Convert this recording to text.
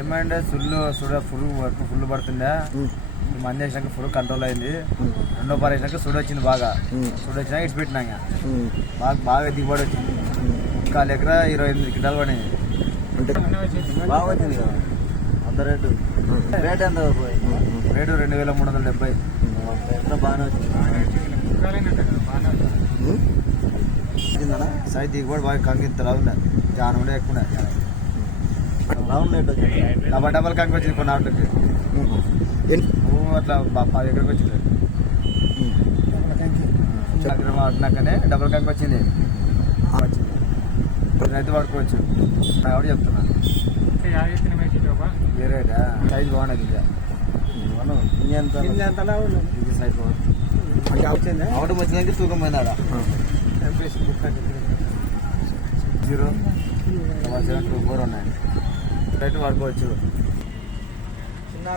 ఏమంటే ఫుల్ పడుతుండే మంది వేసినాక ఫుల్ కంట్రోల్ అయింది. రెండో పాలు వేసినాక సుడి వచ్చింది, బాగా సుడి వచ్చినాక ఇటు పెట్టినాక బాగా దిగుబడి వచ్చింది. 1/4 ఎకరా 28 క్వింటాలు పడింది. బాగా వచ్చింది కదా. అంత రేటు ఎంత? రేటు 2370. బాగానే వచ్చింది. సైజ్ దిగుబడి బాగా కంకింత రౌండ్ చాలా ఉండే ఎక్కువ రౌండ్ రేట్ వచ్చింది. డబల్ కంకి వచ్చింది కొన్ని ఆటలకి. అట్లా 10 ఎకరకు వచ్చింది. ఆడినాకనే డబల్ కంకి వచ్చింది. రైతు పడుకోవచ్చు. కాబట్టి చెప్తున్నా ఏ రేటా? సైజ్ బాగున్నది. ఇది సైజ్ బాగుంది. అవుట్ వచ్చిందంటే తూకం పోయింది. ఆడ 0.24 ఉన్నాయి. రైతు పడుకోవచ్చు. చిన్న